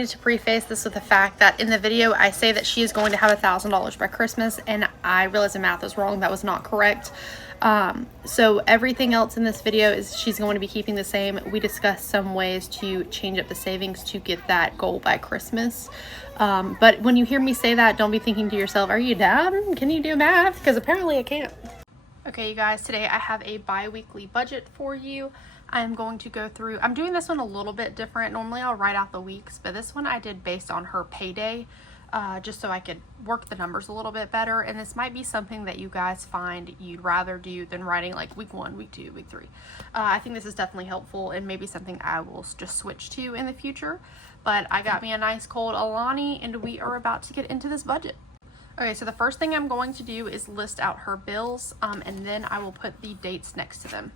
To preface this with the fact that in the video I say that she is going to have $1,000 by Christmas, and I realized the math was wrong. That was not correct. So everything else in this video is she's going to be keeping the same. We discussed some ways to change up the savings to get that goal by Christmas. But when you hear me say that, don't be thinking to yourself, are you dumb? Can you do math? Because apparently I can't. Okay, you guys, today I have a bi-weekly budget for you. I'm going to go through, I'm doing this one a little bit different. Normally I'll write out the weeks, but this one I did based on her payday, just so I could work the numbers a little bit better. And this might be something that you guys find you'd rather do than writing like week 1, week 2, week 3. I think this is definitely helpful and maybe something I will just switch to in the future. But I got me a nice cold Alani and we are about to get into this budget. Okay, so the first thing I'm going to do is list out her bills, and then I will put the dates next to them.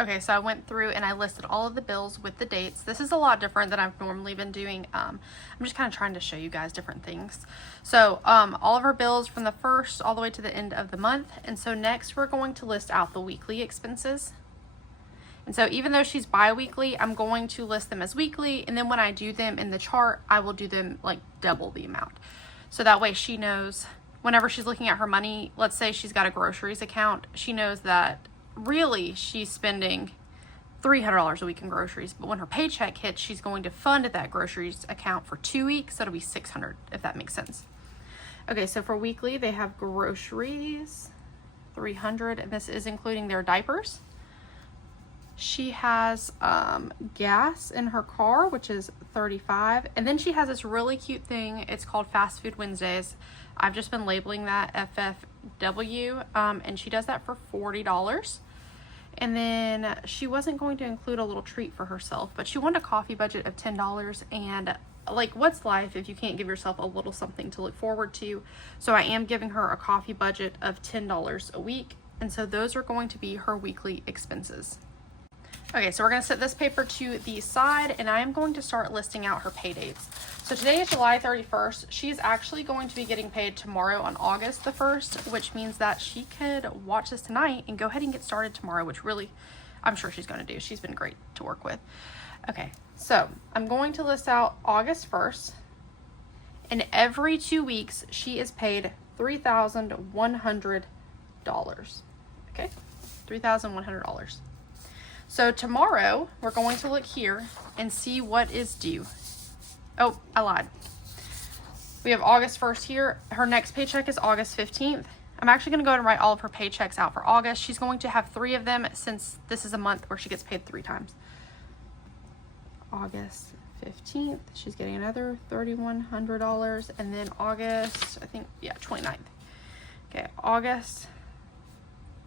Okay, so I went through and I listed all of the bills with the dates. This is a lot different than I've normally been doing. I'm just kind of trying to show you guys different things. So all of our bills from the first all the way to the end of the month. And so next we're going to list out the weekly expenses. And so even though she's bi-weekly, I'm going to list them as weekly. And then when I do them in the chart, I will do them like double the amount. So that way she knows whenever she's looking at her money, let's say she's got a groceries account, she knows that really she's spending $300 a week in groceries, but when her paycheck hits, she's going to fund that groceries account for 2 weeks, so it'll be $600, if that makes sense. Okay, so for weekly, they have groceries, $300, and this is including their diapers. She has gas in her car, which is $35, and then she has this really cute thing. It's called Fast Food Wednesdays. I've just been labeling that FFW, and she does that for $40. And then she wasn't going to include a little treat for herself, but she wanted a coffee budget of $10, and like, what's life if you can't give yourself a little something to look forward to? So I am giving her a coffee budget of $10 a week, and so those are going to be her weekly expenses. Okay, so we're going to set this paper to the side, and I am going to start listing out her pay dates. So today is July 31st. She's actually going to be getting paid tomorrow on August the 1st, which means that she could watch this tonight and go ahead and get started tomorrow, which really, I'm sure she's going to do. She's been great to work with. Okay, so I'm going to list out August 1st, and every 2 weeks, she is paid $3,100. Okay, $3,100. So tomorrow, we're going to look here and see what is due. Oh, I lied. We have August 1st here. Her next paycheck is August 15th. I'm actually going to go ahead and write all of her paychecks out for August. She's going to have 3 of them since this is a month where she gets paid 3 times. August 15th, she's getting another $3,100. And then August, I think, yeah, 29th. Okay, August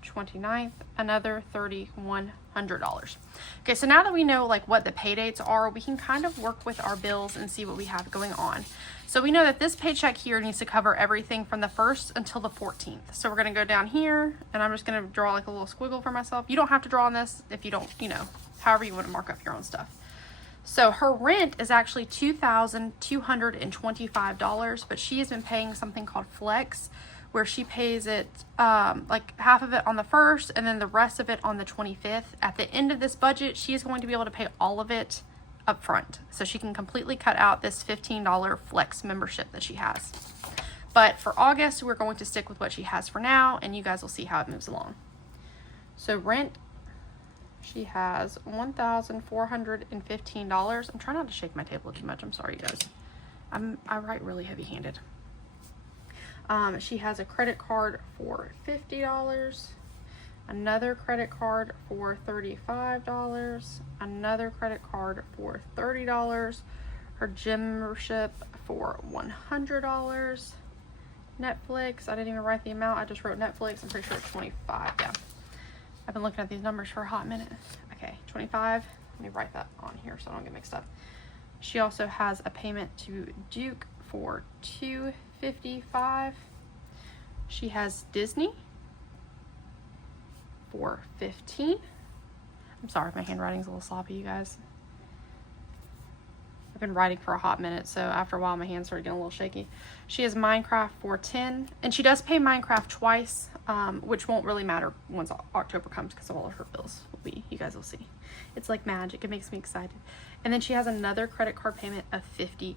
29th, another $3,100. Okay, so now that we know like what the pay dates are, we can kind of work with our bills and see what we have going on. So we know that this paycheck here needs to cover everything from the 1st until the 14th. So we're going to go down here, and I'm just going to draw like a little squiggle for myself. You don't have to draw on this if you don't, you know, however you want to mark up your own stuff. So her rent is actually $2,225, but she has been paying something called Flex, where she pays it like half of it on the 1st and then the rest of it on the 25th. At the end of this budget, she is going to be able to pay all of it up front. So she can completely cut out this $15 Flex membership that she has. But for August, we're going to stick with what she has for now, and you guys will see how it moves along. So rent, she has $1,415. I'm trying not to shake my table too much. I'm sorry, you guys. I write really heavy-handed. She has a credit card for $50, another credit card for $35, another credit card for $30, her gym membership for $100, Netflix, I didn't even write the amount, I just wrote Netflix, I'm pretty sure it's $25, yeah. I've been looking at these numbers for a hot minute. Okay, $25, let me write that on here so I don't get mixed up. She also has a payment to Duke for $255. She has Disney for $15. I'm sorry if my handwriting's a little sloppy, you guys. been writing for a hot minute, so after a while my hands started getting a little shaky. She has Minecraft for $10, and she does pay Minecraft twice, which won't really matter once October comes because all of her bills will be, you guys will see. It's like magic. It makes me excited. And then she has another credit card payment of $50.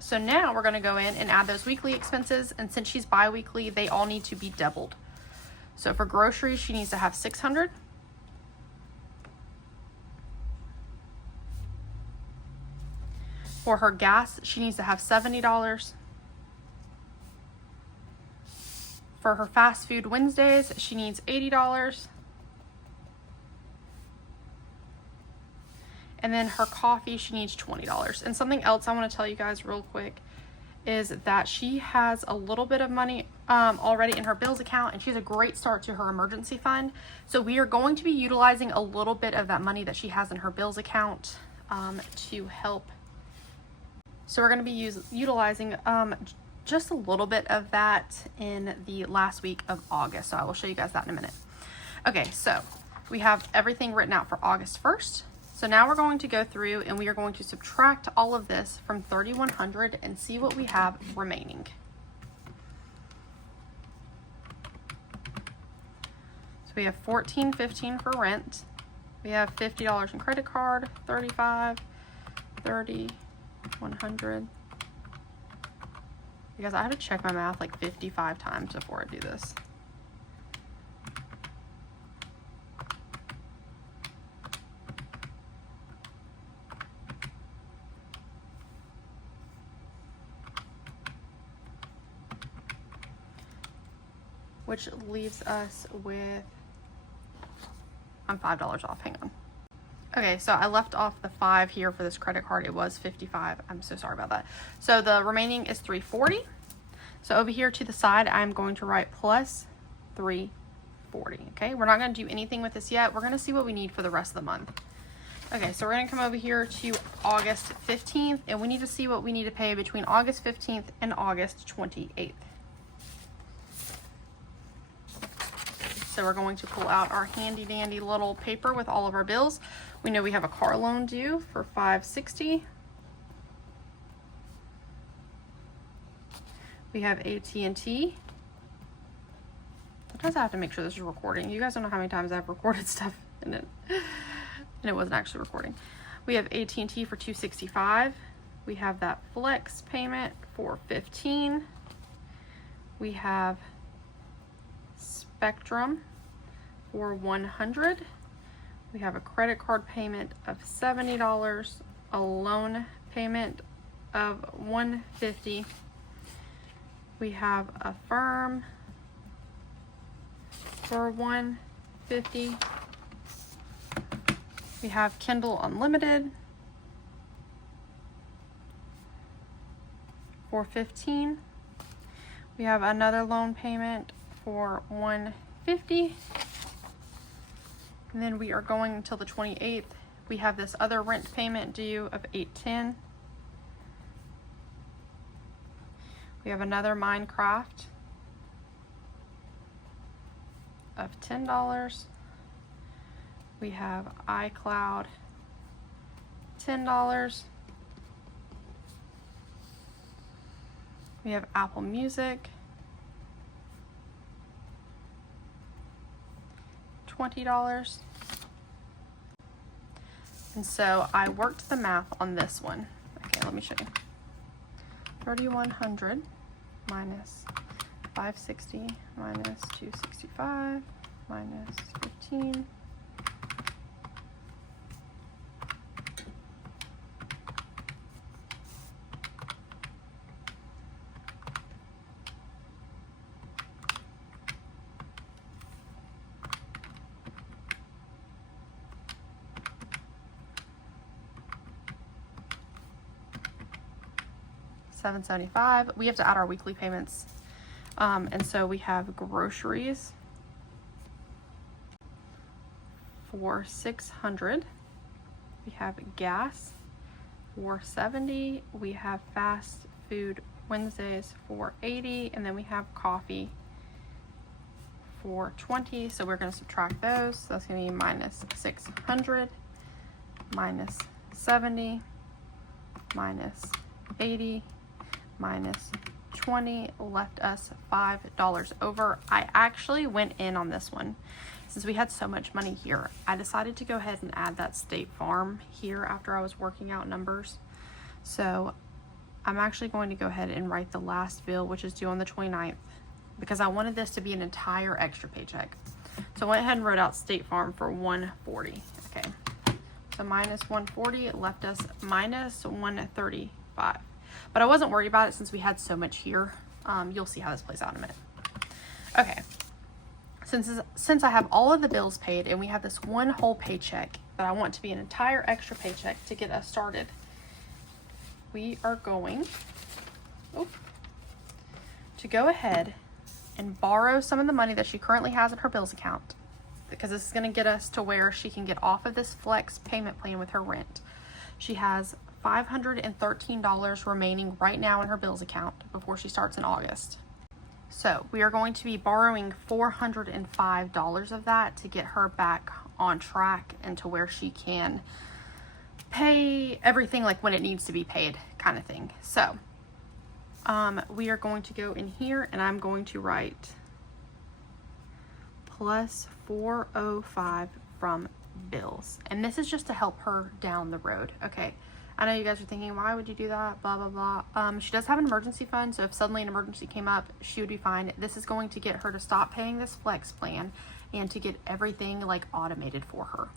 So now we're going to go in and add those weekly expenses, and since she's bi-weekly, they all need to be doubled. So for groceries, she needs to have $600. For her gas, she needs to have $70. For her fast food Wednesdays, she needs $80. And then her coffee, she needs $20. And something else I want to tell you guys real quick is that she has a little bit of money already in her bills account, and she has a great start to her emergency fund. So we are going to be utilizing a little bit of that money that she has in her bills account to help. So we're going to be utilizing just a little bit of that in the last week of August. So I will show you guys that in a minute. Okay, so we have everything written out for August 1st. So now we're going to go through and we are going to subtract all of this from 3,100 and see what we have remaining. So we have $1,415 for rent. We have $50 in credit card, 35, 30, 100. Because I have to check my math like 55 times before I do this. Which leaves us with, I'm $5 off, hang on. Okay, so I left off the 5 here for this credit card. It was 55. I'm so sorry about that. So the remaining is 340. So over here to the side, I'm going to write plus 340. Okay, we're not going to do anything with this yet. We're going to see what we need for the rest of the month. Okay, so we're going to come over here to August 15th, and we need to see what we need to pay between August 15th and August 28th. So we're going to pull out our handy dandy little paper with all of our bills. We know we have a car loan due for $560. We have AT&T. Sometimes I have to make sure this is recording. You guys don't know how many times I've recorded stuff and it wasn't actually recording. We have AT&T for $265. We have that flex payment for $15. We have Spectrum for $100. We have a credit card payment of $70, a loan payment of $150. We have a firm for $150. We have Kindle Unlimited for $15. We have another loan payment for $150. And then we are going until the 28th. We have this other rent payment due of $810. We have another Minecraft of $10. We have iCloud, $10. We have Apple Music, $20. And so I worked the math on this one. Okay, let me show you. 3,100 minus 560 minus 265 minus 15. $775. We have to add our weekly payments. And so we have groceries for $600. We have gas for $70. We have fast food Wednesdays for $80. And then we have coffee for $20. So we're going to subtract those. So that's going to be minus $600 minus $70 minus 80 minus 20 left us $5 over. I actually went in on this one. Since we had so much money here, I decided to go ahead and add that State Farm here after I was working out numbers. So I'm actually going to go ahead and write the last bill, which is due on the 29th, because I wanted this to be an entire extra paycheck. So I went ahead and wrote out State Farm for $140. Okay, so minus $140 left us minus $135. But I wasn't worried about it since we had so much here. You'll see how this plays out in a minute. Okay, since I have all of the bills paid and we have this one whole paycheck that I want to be an entire extra paycheck to get us started, we are going to go ahead and borrow some of the money that she currently has in her bills account, because this is going to get us to where she can get off of this flex payment plan with her rent. She has $513 remaining right now in her bills account before she starts in August. So we are going to be borrowing $405 of that to get her back on track and to where she can pay everything like when it needs to be paid, kind of thing. So we are going to go in here and I'm going to write plus 405 from bills. And this is just to help her down the road. Okay, I know you guys are thinking, why would you do that? Blah, blah, blah. She does have an emergency fund, so if suddenly an emergency came up, she would be fine. This is going to get her to stop paying this flex plan and to get everything like automated for her.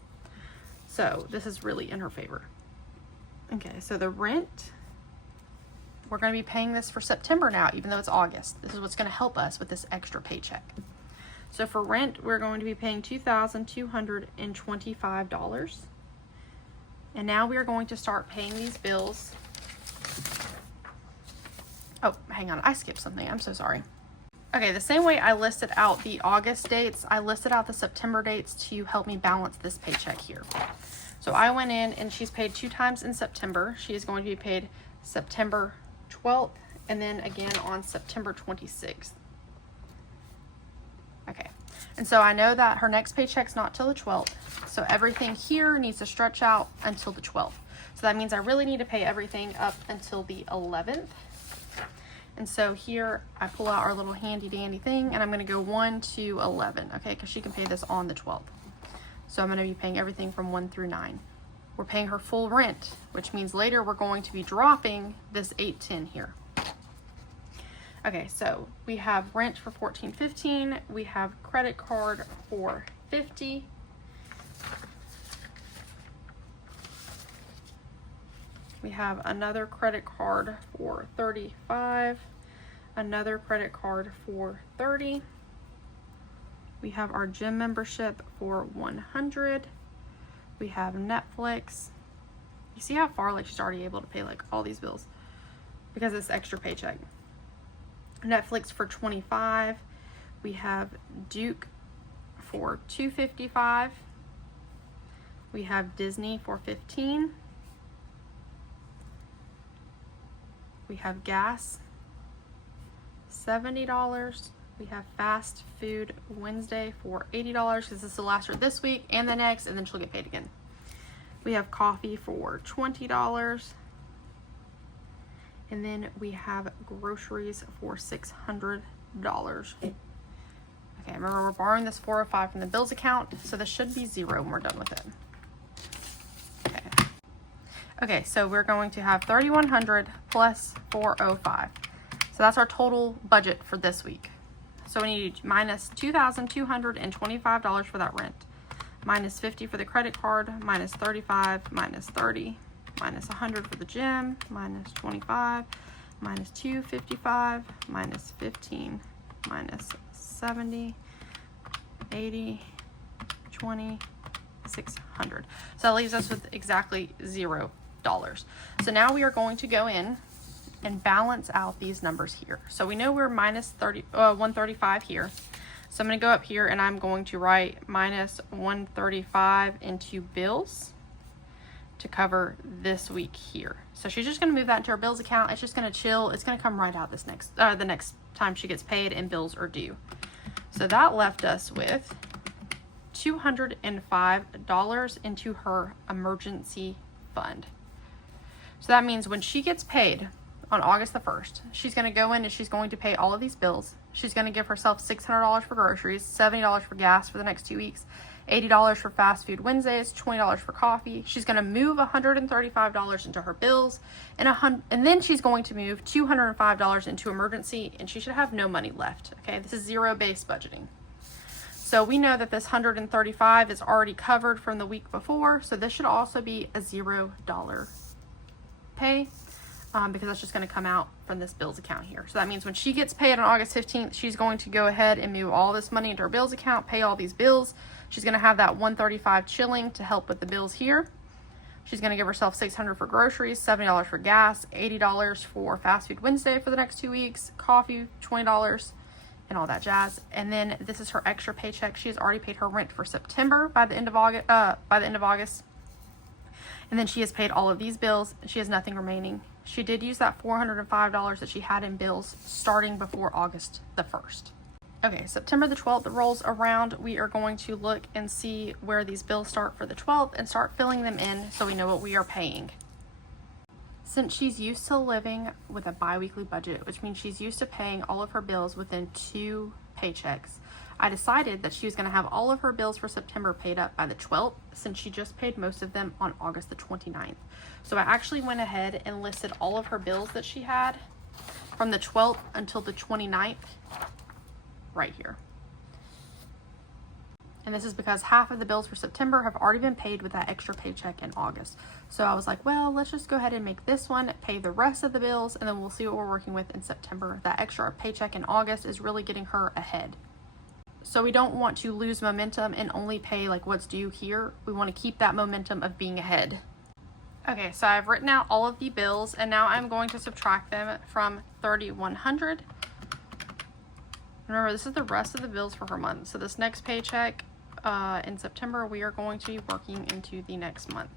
So this is really in her favor. Okay, so the rent, we're going to be paying this for September now, even though it's August. This is what's going to help us with this extra paycheck. So for rent, we're going to be paying $2,225. And now we are going to start paying these bills. Oh, hang on, I skipped something. I'm so sorry. Okay, the same way I listed out the August dates, I listed out the September dates to help me balance this paycheck here. So I went in and she's paid 2 times in September. She is going to be paid September 12th and then again on September 26th. Okay, and so I know that her next paycheck's not till the 12th. So everything here needs to stretch out until the 12th. So that means I really need to pay everything up until the 11th. And so here I pull out our little handy dandy thing and I'm going to go 1 to 11, okay, because she can pay this on the 12th. So I'm going to be paying everything from 1 through 9. We're paying her full rent, which means later we're going to be dropping this $810 here. Okay, so we have rent for $14.15. We have credit card for $50. We have another credit card for $35, another credit card for $30. We have our gym membership for $100. We have Netflix. You see how far like she's already able to pay like all these bills because it's extra paycheck. Netflix for $25. We have Duke for $255. We have Disney for $15. We have gas, $70. We have Fast Food Wednesday for $80 because this is the last for this week and the next, and then she'll get paid again. We have coffee for $20. And then we have groceries for $600. Okay, remember we're borrowing this $405 from the bills account, so this should be 0 when we're done with it. Okay, so we're going to have $3,100 plus $405. So that's our total budget for this week. So we need minus $2,225 for that rent, minus $50 for the credit card, minus $35, minus $30, minus $100 for the gym, minus $25, minus $255, minus $15, minus $70, $80, $20, $600. So that leaves us with exactly $0. So now we are going to go in and balance out these numbers here. So we know we're minus 135 here. So I'm going to go up here and I'm going to write minus 135 into bills to cover this week here. So she's just going to move that into her bills account. It's just going to chill. It's going to come right out this the next time she gets paid and bills are due. So that left us with $205 into her emergency fund. So that means when she gets paid on August the 1st, she's going to go in and she's going to pay all of these bills. She's going to give herself $600 for groceries, $70 for gas for the next 2 weeks, $80 for fast food Wednesdays, $20 for coffee. She's going to move $135 into her bills, and then she's going to move $205 into emergency, and she should have no money left. Okay, this is zero-based budgeting. So we know that this $135 is already covered from the week before, so this should also be a $0 pay. Because that's just going to come out from this bills account here. So that means when she gets paid on August 15th, she's going to go ahead and move all this money into her bills account, pay all these bills. She's going to have that $135 chilling to help with the bills here. She's going to give herself $600 for groceries, $70 for gas, $80 for fast food Wednesday for the next 2 weeks, coffee, $20, and all that jazz. And then this is her extra paycheck. She has already paid her rent for September by the end of August. And then she has paid all of these bills, and she has nothing remaining. She did use that $405 that she had in bills starting before August the 1st. Okay, September the 12th rolls around. We are going to look and see where these bills start for the 12th and start filling them in so we know what we are paying. Since she's used to living with a biweekly budget, which means she's used to paying all of her bills within 2 paychecks, I decided that she was going to have all of her bills for September paid up by the 12th, since she just paid most of them on August the 29th. So I actually went ahead and listed all of her bills that she had from the 12th until the 29th right here. And this is because half of the bills for September have already been paid with that extra paycheck in August. So I was like, well, let's just go ahead and make this one pay the rest of the bills, and then we'll see what we're working with in September. That extra paycheck in August is really getting her ahead. So we don't want to lose momentum and only pay like what's due here. We want to keep that momentum of being ahead. Okay, so I've written out all of the bills, and now I'm going to subtract them from $3,100. Remember, this is the rest of the bills for her month. So this next paycheck in September, we are going to be working into the next month.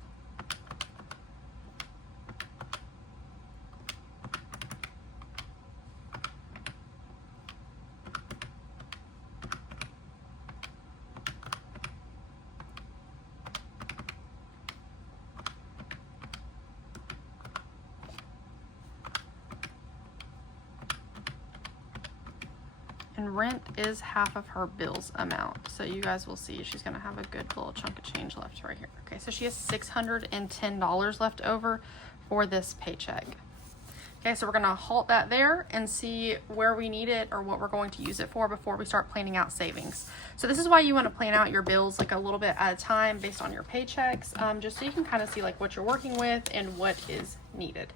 And rent is half of her bills amount. So you guys will see she's going to have a good little chunk of change left right here. Okay, so she has $610 left over for this paycheck. Okay, so we're going to halt that there and see where we need it or what we're going to use it for before we start planning out savings. So this is why you want to plan out your bills like a little bit at a time based on your paychecks, just so you can kind of see like what you're working with and what is needed.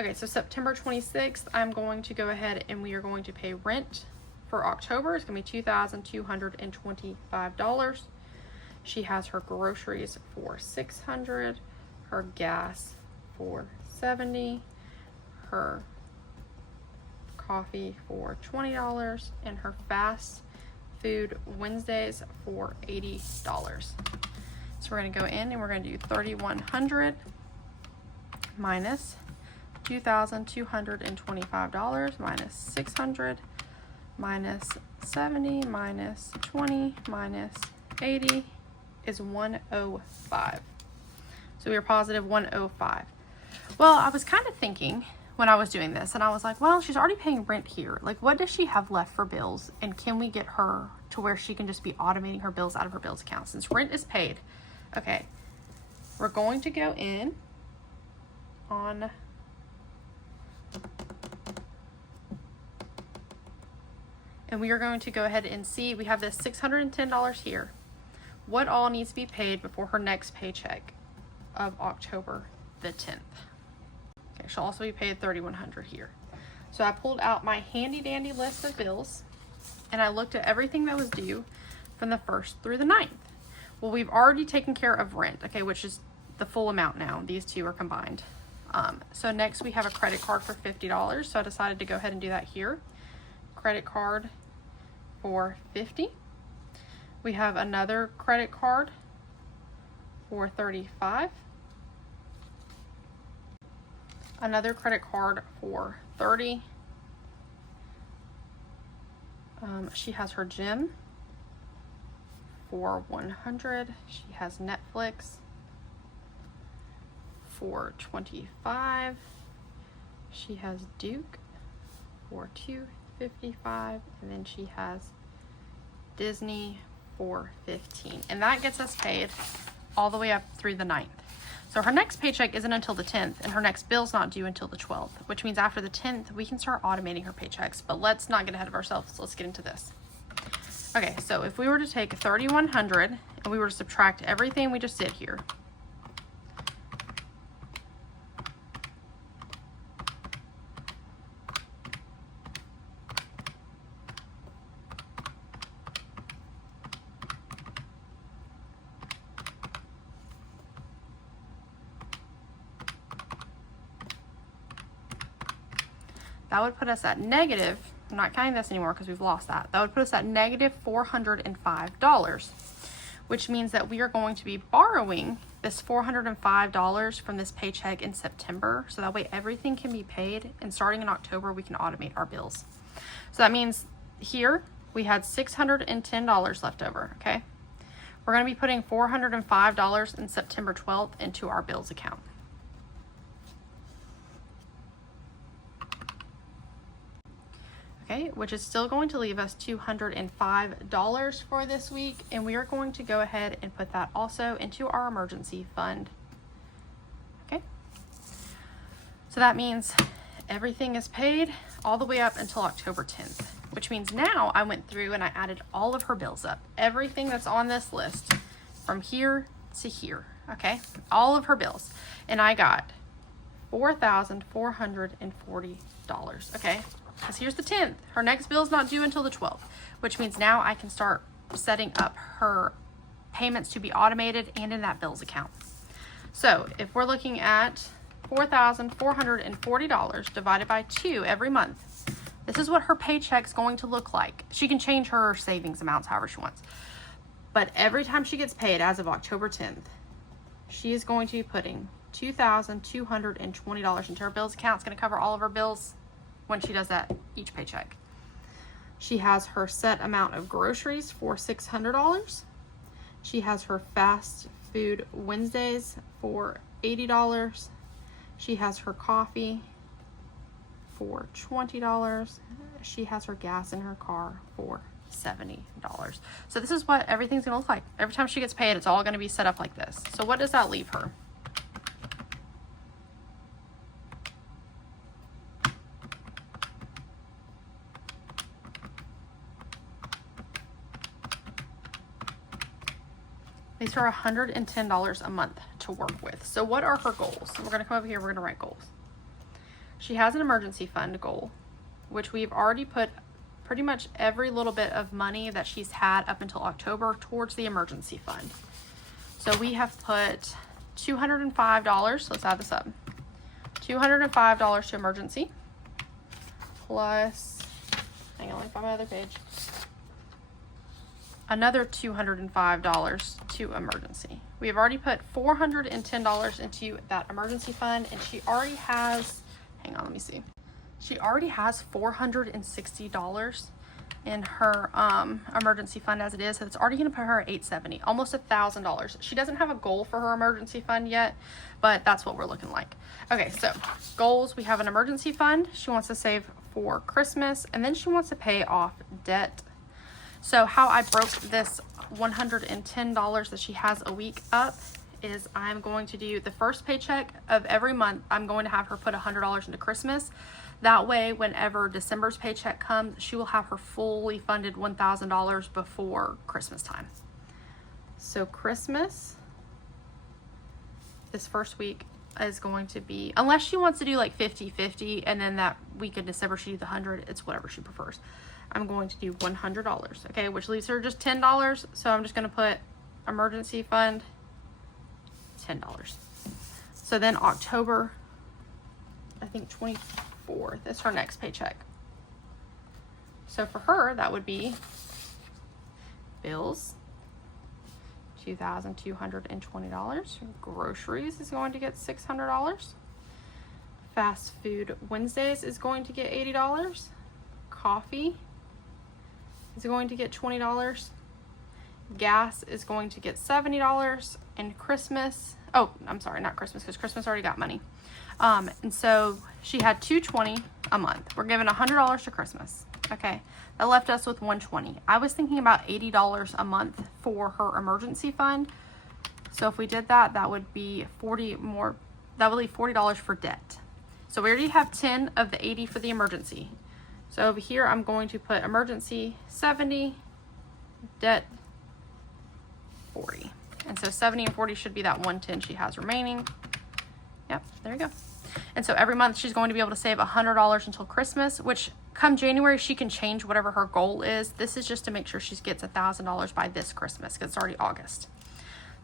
Okay, so September 26th, I'm going to go ahead and we are going to pay rent. For October, it's going to be $2,225. She has her groceries for $600, her gas for $70, her coffee for $20, and her fast food Wednesdays for $80. So we're going to go in and we're going to do $3,100 minus $2,225 minus $600 minus 70 minus 20 minus 80 is 105. So we are positive 105. Well, I was kind of thinking when I was doing this, and I was like, well, she's already paying rent here. Like, what does she have left for bills? And can we get her to where she can just be automating her bills out of her bills account since rent is paid? Okay, we're going to go in on and we are going to go ahead and see, we have this $610 here. What all needs to be paid before her next paycheck of October the 10th? Okay, she'll also be paid $3,100 here. So I pulled out my handy dandy list of bills and I looked at everything that was due from the 1st through the 9th. Well, we've already taken care of rent, okay, which is the full amount now. These two are combined. So next we have a credit card for $50. So I decided to go ahead and do that here. Credit card for $50. We have another credit card for $35. Another credit card for $30. She has her gym for $100. She has Netflix for $25. She has Duke for $2.55, and then she has Disney for $15. And that gets us paid all the way up through the 9th. So her next paycheck isn't until the 10th, and her next bill's not due until the 12th, which means after the 10th, we can start automating her paychecks. But let's not get ahead of ourselves. Let's get into this. Okay, so if we were to take $3,100 and we were to subtract everything we just did here, that would put us at negative, I'm not counting this anymore because we've lost that. That would put us at negative $405, which means that we are going to be borrowing this $405 from this paycheck in September. So that way everything can be paid, and starting in October, we can automate our bills. So that means here we had $610 left over, okay? We're gonna be putting $405 in September 12th into our bills account. Okay, which is still going to leave us $205 for this week, and we are going to go ahead and put that also into our emergency fund. Okay, so that means everything is paid all the way up until October 10th, which means now I went through and I added all of her bills up, everything that's on this list from here to here, okay, all of her bills, and I got $4,440, okay? Because here's the 10th. Her next bill is not due until the 12th, which means now I can start setting up her payments to be automated and in that bills account. So if we're looking at $4,440 divided by 2 every month, this is what her paycheck's going to look like. She can change her savings amounts however she wants. But every time she gets paid as of October 10th, she is going to be putting $2,220 into her bills account. It's going to cover all of her bills when she does that each paycheck. She has her set amount of groceries for $600. She has her fast food Wednesdays for $80. She has her coffee for $20. She has her gas in her car for $70. So this is what everything's gonna look like. Every time she gets paid, it's all gonna be set up like this. So what does that leave her? These are $110 a month to work with. So what are her goals? So we're gonna come over here, we're gonna write goals. She has an emergency fund goal, which we've already put pretty much every little bit of money that she's had up until October towards the emergency fund. So we have put $205, let's add this up. $205 to emergency, plus, hang on, let me find my other page. Another $205 to emergency. We have already put $410 into that emergency fund, and she already has, hang on, let me see. She already has $460 in her emergency fund as it is, so it's already gonna put her at $870, almost $1,000. She doesn't have a goal for her emergency fund yet, but that's what we're looking like. Okay, so goals, we have an emergency fund. She wants to save for Christmas, and then she wants to pay off debt. So how I broke this $110 that she has a week up is I'm going to do the first paycheck of every month. I'm going to have her put $100 into Christmas. That way, whenever December's paycheck comes, she will have her fully funded $1,000 before Christmas time. So Christmas, this first week is going to be, unless she wants to do like 50-50, and then that week in December she do the 100, it's whatever she prefers. I'm going to do $100, okay, which leaves her just $10. So I'm just going to put emergency fund $10. So then October, I think 24th is her next paycheck. So for her, that would be bills, $2,220. Groceries is going to get $600. Fast food Wednesdays is going to get $80. Coffee is going to get $20. Gas is going to get $70. And Christmas, Oh, I'm sorry, not Christmas, because Christmas already got money. And so she had $220 a month. We're giving $100 to Christmas. Okay, that left us with $120. I was thinking about $80 a month for her emergency fund. So if we did that, that would be 40 more. That would leave $40 for debt. So we already have 10 of the 80 for the emergency. So over here, I'm going to put emergency 70, debt 40. And so 70 and 40 should be that 110 she has remaining. Yep, there you go. And so every month she's going to be able to save $100 until Christmas, which come January, she can change whatever her goal is. This is just to make sure she gets $1,000 by this Christmas, because it's already August.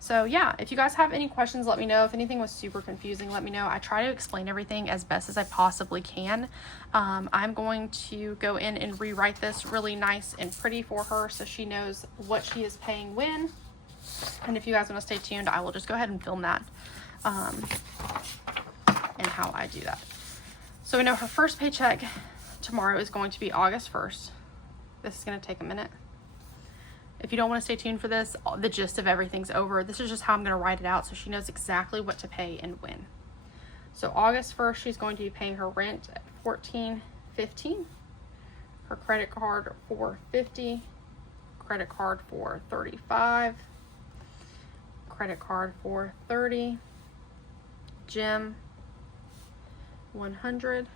So yeah, if you guys have any questions, let me know. If anything was super confusing, let me know. I try to explain everything as best as I possibly can. I'm going to go in and rewrite this really nice and pretty for her so she knows what she is paying when. And if you guys want to stay tuned, I will just go ahead and film that and how I do that. So we know her first paycheck tomorrow is going to be August 1st. This is going to take a minute. If you don't want to stay tuned for this, the gist of everything's over. This is just how I'm going to write it out so she knows exactly what to pay and when. So August 1st, she's going to be paying her rent at $14.15, her credit card for $50, credit card for $35, credit card for $30, gym $100,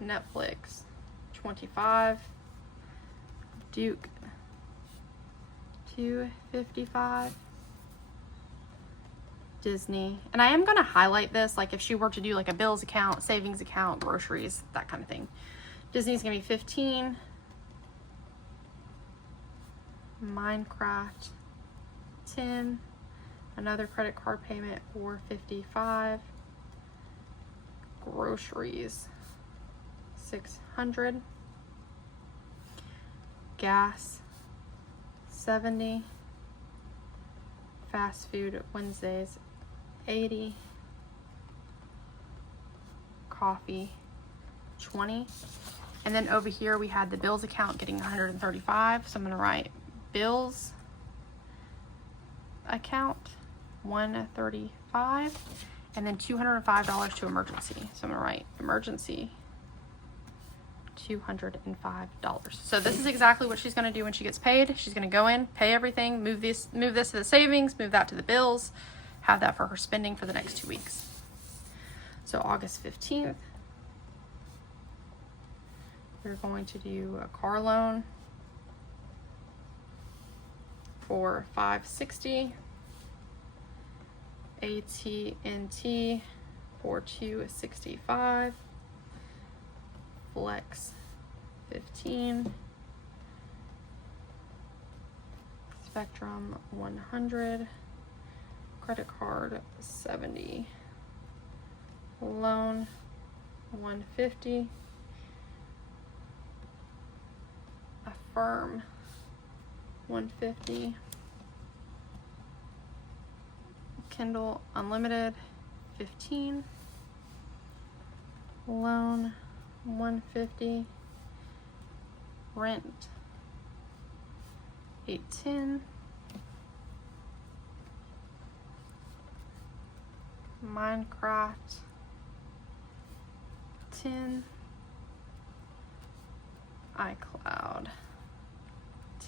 Netflix $25, Duke $255, Disney, and I am going to highlight this, like if she were to do like a bills account, savings account, groceries, that kind of thing. Disney's going to be $15, Minecraft $10, another credit card payment for $55, groceries $600, gas $70, fast food Wednesdays $80, coffee $20, and then over here we had the bills account getting $135, so I'm going to write bills account $135, and then $205 to emergency, so I'm going to write emergency $205. So this is exactly what she's going to do when she gets paid. She's going to go in, pay everything, move this to the savings, move that to the bills, have that for her spending for the next 2 weeks. So August 15th, we're going to do a car loan for $560, AT&T for $265, Flex $15, Spectrum $100, credit card $70, loan $150, Affirm $150, Kindle Unlimited $15, loan $150, rent $810, Minecraft $10, iCloud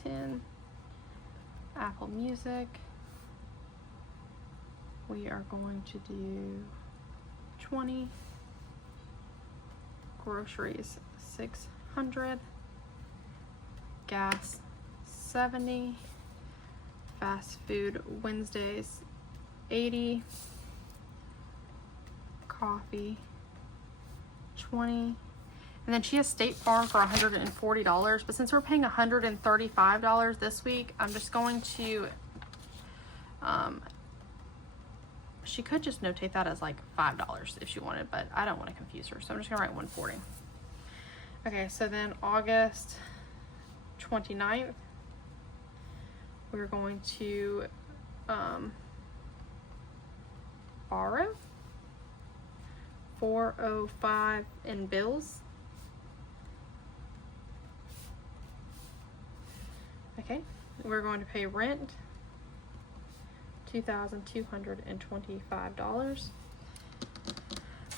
$10, Apple Music, we are going to do $20, groceries $600, gas $70, fast food Wednesdays $80, coffee $20, and then she has State Farm for $140, but since we're paying $135 this week, I'm just going to she could just notate that as like $5 if she wanted, but I don't want to confuse her, so I'm just gonna write $140. Okay, so then August 29th, we're going to borrow $405 in bills. Okay, we're going to pay rent $2,225.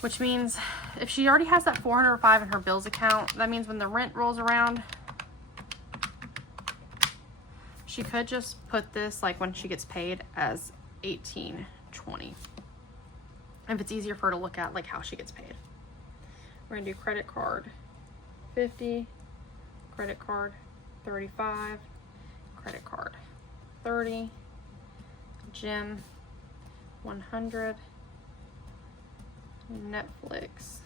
Which means if she already has that $405 in her bills account, that means when the rent rolls around, she could just put this, like when she gets paid, as $1,820. If it's easier for her to look at like how she gets paid. We're gonna do credit card $50, credit card $35, credit card $30, gym $100, Netflix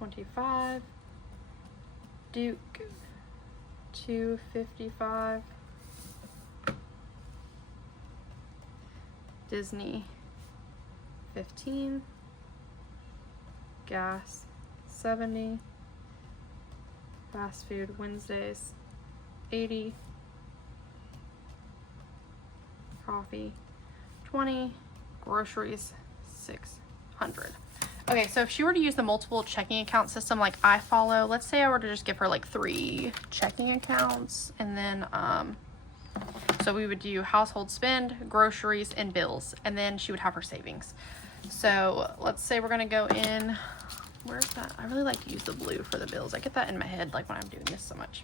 $25, Duke $255, Disney $15, gas $70, fast food Wednesdays $80, coffee $20, groceries $600. Okay, so if she were to use the multiple checking account system like I follow, let's say I were to just give her like 3 checking accounts, and then so we would do household spend, groceries, and bills, and then she would have her savings. So let's say we're gonna go in, where's that? I really like to use the blue for the bills. I get that in my head like when I'm doing this so much.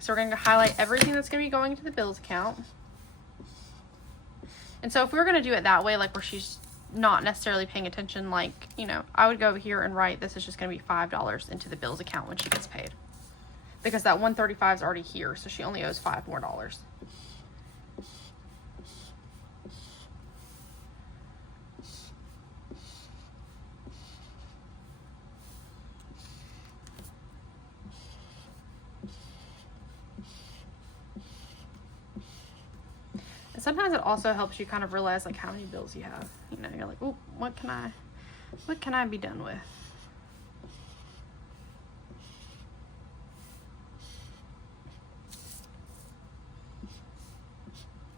So we're gonna highlight everything that's gonna be going to the bills account. And so if we were gonna do it that way, like where she's not necessarily paying attention, like, you know, I would go over here and write this is just going to be $5 into the bills account when she gets paid, because that $135 is already here, so she only owes $5 more. And sometimes it also helps you kind of realize like how many bills you have. You know, you're like, oh, what can I be done with?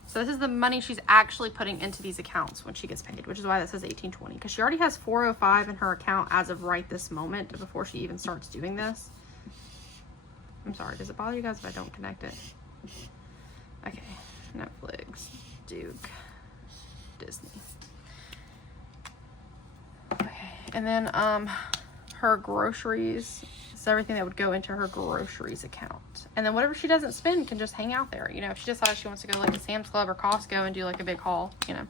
So this is the money she's actually putting into these accounts when she gets paid, which is why that says $1,820, because she already has $405 in her account as of right this moment before she even starts doing this. I'm sorry, does it bother you guys if I don't connect it? Okay, Netflix, Duke, Disney. Okay, and then her groceries is everything that would go into her groceries account. And then whatever she doesn't spend can just hang out there. You know, if she decides she wants to go like to Sam's Club or Costco and do like a big haul, you know.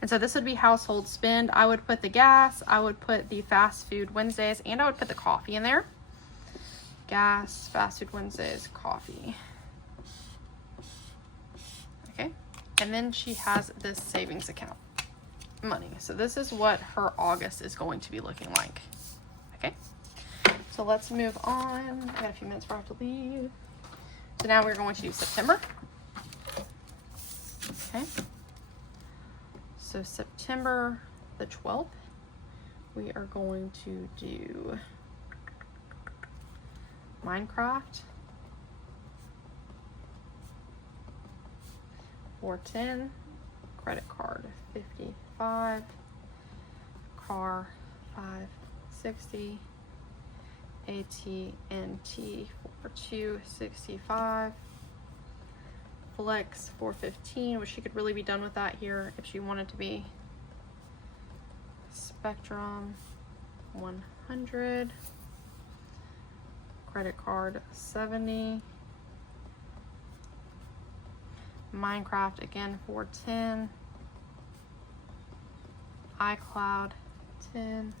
And so this would be household spend. I would put the gas, I would put the fast food Wednesdays, and I would put the coffee in there. Gas, fast food Wednesdays, coffee. Okay, and then she has this savings account money. So this is what her August is going to be looking like. Okay, so let's move on. I got a few minutes before I have to leave. So now we're going to do September. Okay, so September the 12th, we are going to do Minecraft, $410, credit card $55, car $560, AT&T $265, Flex $415, which she could really be done with that here if she wanted to be. Spectrum $100, credit card $70, Minecraft again $410, iCloud $10.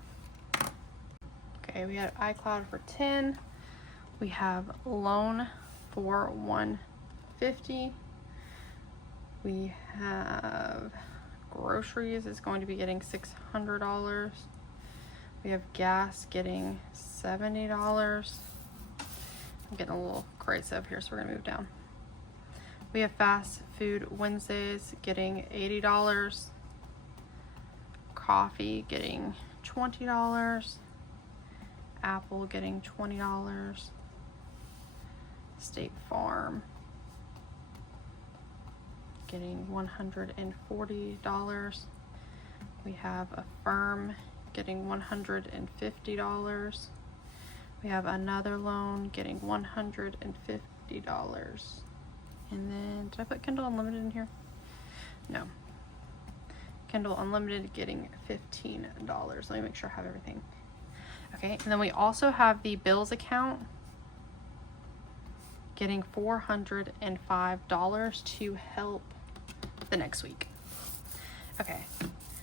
Okay, we had iCloud for $10. We have loan for $150. We have groceries is going to be getting $600. We have gas getting $70. I'm getting a little crazy up here, so we're gonna move down. We have fast food Wednesdays getting $80. Coffee getting $20. Apple getting $20. State Farm getting $140. We have Affirm getting $150. We have another loan getting $150. And then, did I put Kindle Unlimited in here? No. Kindle Unlimited getting $15. Let me make sure I have everything. Okay, and then we also have the bills account getting $405 to help the next week. Okay,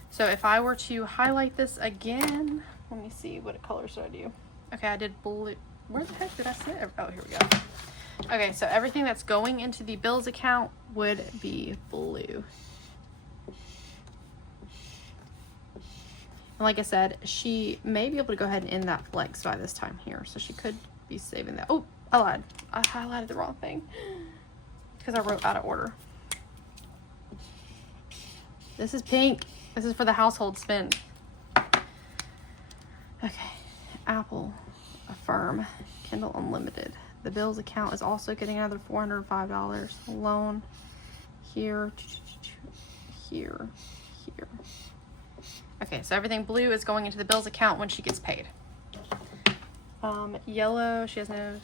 so if I were to highlight this again, let me see, what colors did I do? Okay, I did blue. Where the heck did I say it? Oh, here we go. Okay, so everything that's going into the bills account would be blue. And like I said, she may be able to go ahead and end that flex by this time here. So she could be saving that. Oh, I lied. I highlighted the wrong thing because I wrote out of order. This is pink. This is for the household spend. Okay. Apple, Affirm, Kindle Unlimited. The bills account is also getting another $405. Loan here, here, here. Okay, so everything blue is going into the bills account when she gets paid. Yellow, she has no...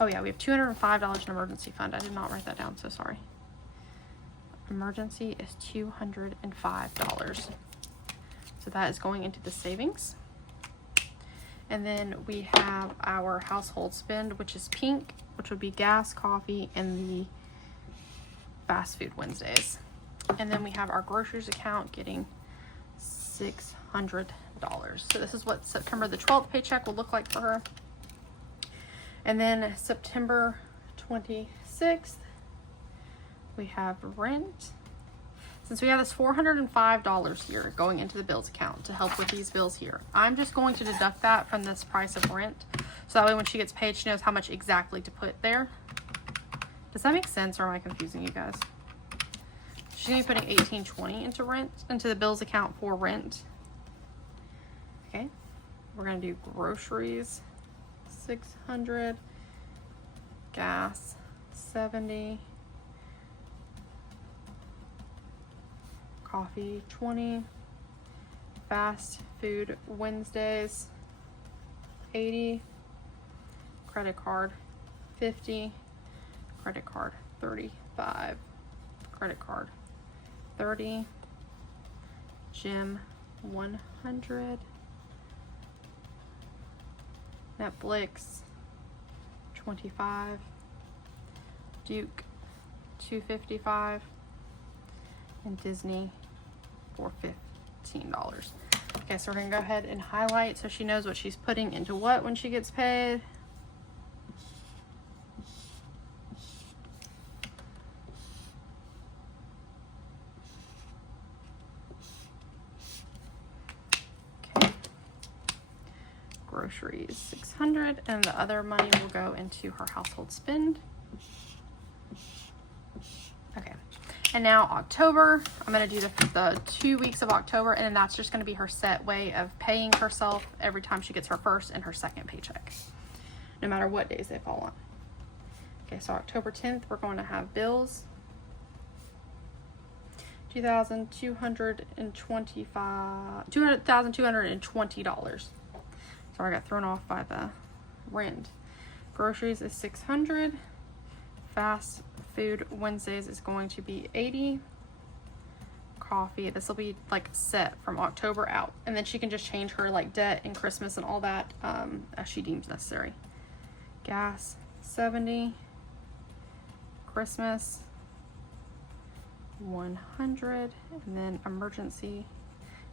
Oh yeah, we have $205 in emergency fund. I did not write that down, so sorry. Emergency is $205. So that is going into the savings. And then we have our household spend, which is pink, which would be gas, coffee, and the fast food Wednesdays. And then we have our groceries account getting $600. So this is what September the 12th paycheck will look like for her. And then September 26th, we have rent. Since we have this $405 here going into the bills account to help with these bills here, I'm just going to deduct that from this price of rent. So that way when she gets paid, she knows how much exactly to put there. Does that make sense, or am I confusing you guys? She's gonna be putting $18.20 into rent, into the bills account for rent. Okay, we're gonna do groceries, $600, gas, $70, coffee, $20, fast food Wednesdays, $80, credit card, $50, credit card, $35, credit card, $30, gym, $100, Netflix, $25, Duke, $255, and Disney for $15. Okay, so we're gonna go ahead and highlight so she knows what she's putting into what when she gets paid. Groceries, $600, and the other money will go into her household spend. Okay, and now October, I'm going to do the 2 weeks of October, and then that's just going to be her set way of paying herself every time she gets her first and her second paycheck, no matter what days they fall on. Okay, so October 10th, we're going to have bills, $2,220. Sorry, I got thrown off by the rent. Groceries is $600. Fast food Wednesdays is going to be $80. Coffee, this will be like set from October out, and then she can just change her like debt and Christmas and all that as she deems necessary. Gas, $70. Christmas, $100, and then emergency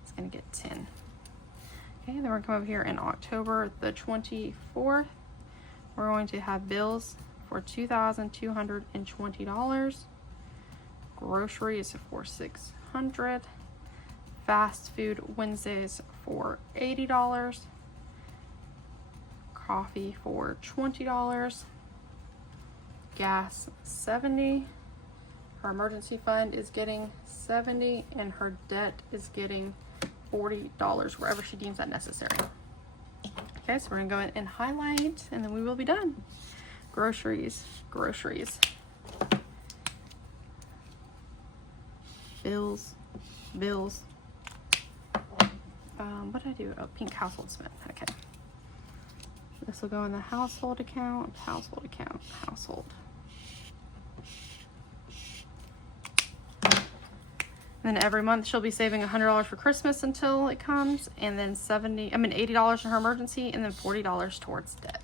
is going to get $10. Okay, then we're going to come over here in October the 24th. We're going to have bills for $2,220. Groceries for $600. Fast food Wednesdays for $80. Coffee for $20. Gas, $70. Her emergency fund is getting $70, and her debt is getting $40 wherever she deems that necessary. Okay, so we're gonna go in and highlight, and then we will be done. Groceries, groceries. Bills, bills. What did I do? Oh, pink household spend. Okay. This will go in the household account, household account, household. And every month she'll be saving $100 for Christmas until it comes, and then $80 in her emergency, and then $40 towards debt.